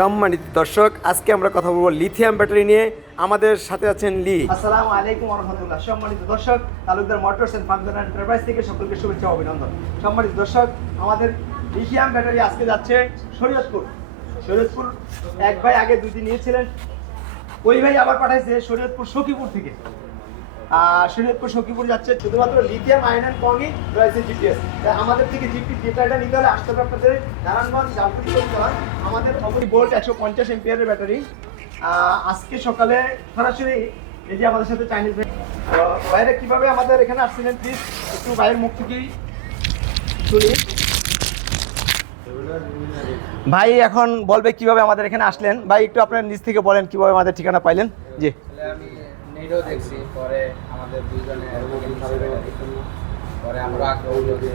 সম্মানিত দর্শক, আজকে আমরা কথা বলব লিথিয়াম ব্যাটারি নিয়ে। আমাদের সাথে আছেন লি। আসসালামু আলাইকুম রহমতুল্লাহ। সম্মানিত দর্শক, Talukdar Motors and Function Enterprise থেকে সকলকে শুভেচ্ছা অভিনন্দন। সম্মানিত দর্শক, আমাদের লিথিয়াম ব্যাটারি আজকে যাচ্ছে শরীয়তপুর। শরীয়তপুর এক ভাই আগে দুই দিন নিয়েছিলেন। ওই ভাই আবার পাঠাইছে শরীয়তপুর সখীপুর থেকে। শরীয়তপুর সখীপুর যাচ্ছে, শুধুমাত্র লিথিয়াম আয়ন অ্যান্ড কংই রয়েছে জিপিএস আমাদের থেকে জিপি ব্যাটারিটা নিতে হলে আসতে হবে আপনাদের নারায়ণগঞ্জ জালকুটি চৌচলা আমাদের অবধি বোল্ট একশো পঞ্চাশ এমপিয়ারের ব্যাটারি আজকে সকালে সরাসরি এই যে আমাদের সাথে চাইনিজ বাইরে কীভাবে আমাদের এখানে আসছিলেন প্লিজ একটু বাইরের মুখ থেকেই শুনি। ভাই, এখন বলবে কীভাবে আমাদের এখানে আসলেন? ভাই, একটু আপনার নিজ থেকে বলেন কীভাবে আমাদের ঠিকানা পাইলেন? জি। নেটও দেখছি পরে আমাদের দুইজনে পরে আমরা আগ্রহ যে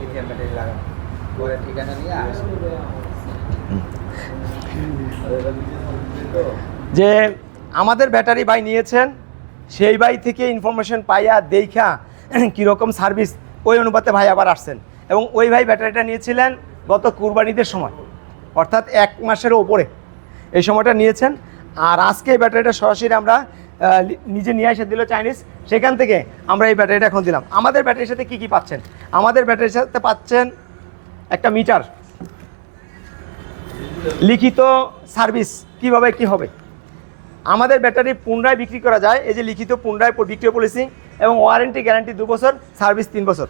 লিথিয়াম ব্যাটারি লাগানো পরে ঠিকানা নিয়ে যে আমাদের ব্যাটারি ভাই নিয়েছেন সেই ভাই থেকে ইনফরমেশন পাইয়া দেখা কীরকম সার্ভিস ওই অনুপাতে ভাই আবার আসছেন। এবং ওই ভাই ব্যাটারিটা নিয়েছিলেন গত কুরবানিদের সময় অর্থাৎ এক মাসের ওপরে। এই সময়টা নিয়েছেন। আর আজকে এই ব্যাটারিটা সরাসরি আমরা নিজে নিয়ে এসে দিল চাইনিজ। সেখান থেকে আমরা এই ব্যাটারিটা এখন দিলাম। আমাদের ব্যাটারির সাথে কী কী পাচ্ছেন? আমাদের ব্যাটারির সাথে পাচ্ছেন একটা মিটার। লিখিত সার্ভিস, কীভাবে কি হবে? আমাদের ব্যাটারি পুনরায় বিক্রি করা যায়। এই যে লিখিত পুনরায় বিক্রয় পলিসি এবং ওয়ারেন্টি, গ্যারান্টি দু বছর, সার্ভিস তিন বছর।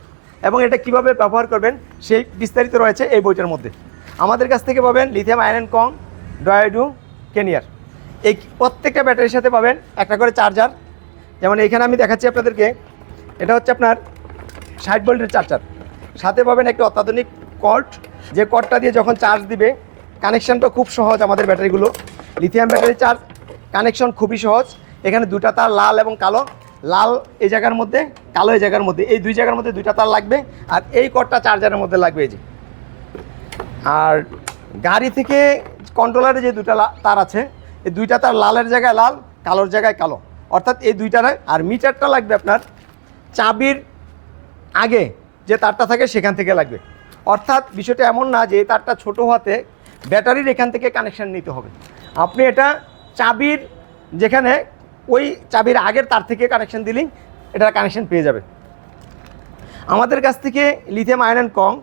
এবং এটা কীভাবে ব্যবহার করবেন, সেই বিস্তারিত রয়েছে এই বইটার মধ্যে। আমাদের কাছ থেকে পাবেন লিথিয়াম আয়রন কং ডয়েডু কেনিয়ার। এই প্রত্যেকটা ব্যাটারির সাথে পাবেন একটা করে চার্জার যেমন এখানে আমি দেখাচ্ছি আপনাদেরকে, এটা হচ্ছে আপনার ষাট ভোল্টের চার্জার সাথে পাবেন একটা অত্যাধুনিক কর্ড যে কর্ডটা দিয়ে যখন চার্জ দিবে কানেকশানটা খুব সহজ আমাদের ব্যাটারিগুলো। লিথিয়াম ব্যাটারি চার্জ কানেকশন খুবই সহজ। এখানে দুটা তার লাল এবং কালো। লাল এই জায়গার মধ্যে, কালো এই জায়গার মধ্যে। এই দুই জায়গার মধ্যে দুইটা তার লাগবে, আর এই কর্ডটা চার্জারের মধ্যে লাগবে এই যে। আর গাড়ি থেকে কন্ট্রোলারে যে দুটা তার আছে এই দুইটা তার লালের জায়গায় লাল, কালোর জায়গায় কালো। অর্থাৎ এই দুইটার আর মিটারটা লাগবে আপনার চাবির আগে যে তারটা থাকে সেখান থেকে লাগবে। অর্থাৎ বিষয়টা এমন না যে তারটা ছোট হতে ব্যাটারির এখান থেকে কানেকশান নিতে হবে। আপনি এটা চাবির যেখানে ওই চাবির আগের তার থেকে কানেকশন দিলেই এটার কানেকশান পেয়ে যাবে আমাদের কাছ থেকে লিথিয়াম আয়রন কম,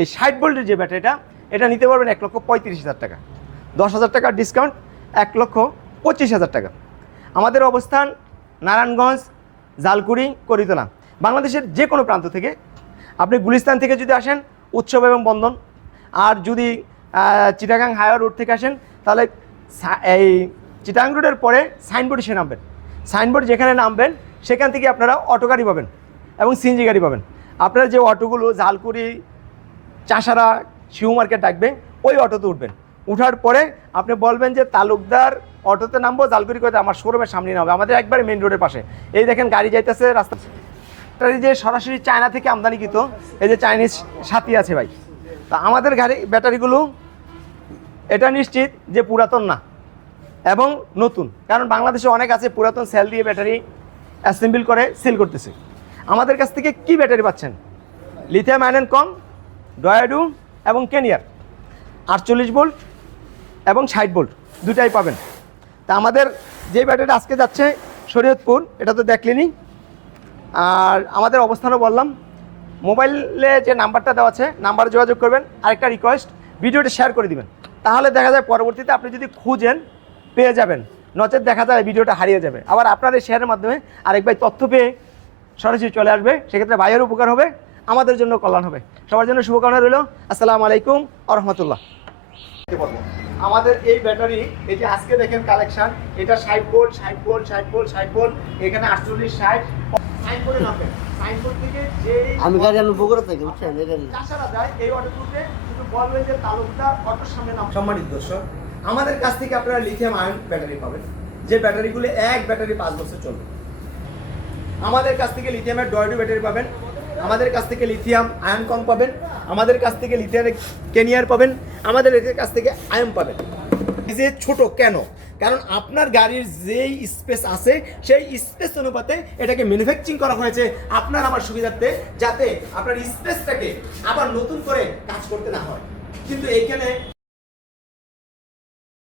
এই ষাট ভোল্টের যে ব্যাটারিটা, এটা নিতে পারবেন এক লক্ষ পঁয়ত্রিশ হাজার টাকা। দশ হাজার টাকার ডিসকাউন্ট এক লক্ষ পঁচিশ হাজার টাকা। আমাদের অবস্থান নারায়ণগঞ্জ, জালকুড়ি, করিতলা। বাংলাদেশের যে কোনো প্রান্ত থেকে আপনি গুলিস্তান থেকে যদি আসেন, উৎসব এবং বন্ধন আর যদি চিটাগাং হাইওয়ে রোড থেকে আসেন, তাহলে এই চিটাগাং রোডের পরে সাইনবোর্ড এসে নামবেন। সাইনবোর্ড যেখানে নামবেন, সেখান থেকে আপনারা অটো গাড়ি পাবেন এবং সিএনজি গাড়ি পাবেন। আপনারা যে অটোগুলো জালকুড়ি, চাষারা শিউ মার্কেট ডাকবে, ওই অটোতে উঠবেন। উঠার পরে আপনি বলবেন যে, তালুকদার অটোতে নামবো, জালগুড়ি করতে আমার শোরুমের সামনে নামবে। আমাদের একবারে মেন রোডের পাশে। এই দেখেন গাড়ি যাইতেছে, রাস্তা যে সরাসরি চায়না থেকে আমদানিকৃত, এই যে চাইনিজ সাথী আছে ভাই। তা আমাদের গাড়ি, ব্যাটারিগুলো, এটা নিশ্চিত যে পুরাতন না এবং নতুন। কারণ বাংলাদেশে অনেক আছে পুরাতন সেল দিয়ে ব্যাটারি অ্যাসেম্বল করে সেল করতেছে। আমাদের কাছ থেকে কি ব্যাটারি পাচ্ছেন? লিথিয়াম আয়রন কম ডয়াডু এবং কেনিয়ার। আটচল্লিশ ভোল্ট এবং ষাট বোল্ট, দুটাই পাবেন। তা আমাদের যে ব্যাটারিটা আজকে যাচ্ছে, শরীয়তপুর, এটা তো দেখলেনি আর আমাদের অবস্থানও বললাম, মোবাইলে যে নাম্বারটা দেওয়া আছে, নাম্বারে যোগাযোগ করবেন, আরেকটা রিকোয়েস্ট ভিডিওটা শেয়ার করে দিবেন। তাহলে দেখা যায় পরবর্তীতে আপনি যদি খুঁজেন, পেয়ে যাবেন। নচেত দেখা যায় ভিডিওটা হারিয়ে যাবে। আবার আপনার এই শেয়ারের মাধ্যমে আরেক ভাই তথ্য পেয়ে সরাসরি চলে আসবে। সেক্ষেত্রে ভাইয়ের উপকার হবে, আমাদের জন্য কল্যাণ হবে। সবার জন্য শুভকামনা রইল। আসসালামু আলাইকুম আ রহমতুল্লাহ। আমাদের এই ব্যাটারি এই যে আজকে দেখেন কালেকশন এটা ষাট ভোল্ট ষাট ভোল্ট ষাট ভোল্ট ষাট ভোল্ট এখানে আটচল্লিশ ষাট সাইনবোর্ডে নামবেন সাইনবোর্ড থেকে যে আমি গাড়ি আনব বগুড়া থেকে বুঝছেন? গাড়ি। চাষারা যায় এই অটো তুলতে শুধু বলবেন যে তালুকদার অটোর সামনে নাম সম্মানিত দর্শক আমাদের কাছ থেকে আপনারা লিথিয়াম আয়ন ব্যাটারি পাবেন। যে ব্যাটারিগুলো এক ব্যাটারি পাঁচ বছর চলবে। আমাদের কাছ থেকে লিথিয়ামের ডয়ডু ব্যাটারি পাবেন। আমাদের কাছ থেকে লিথিয়াম আয়ন কম পাবেন, আমাদের কাছ থেকে লিথিয়াম কেনিয়ার পাবেন, আমাদের কাছ থেকে আয়ন পাবেন। যে ছোট কেন? কারণ আপনার গাড়ির যেই স্পেস আছে, সেই স্পেস অনুপাতে এটাকে ম্যানুফ্যাকচারিং করা হয়েছে আপনার আমার সুবিধার্থে, যাতে আপনার স্পেসটাকে আবার নতুন করে কাজ করতে না হয়। কিন্তু এইখানে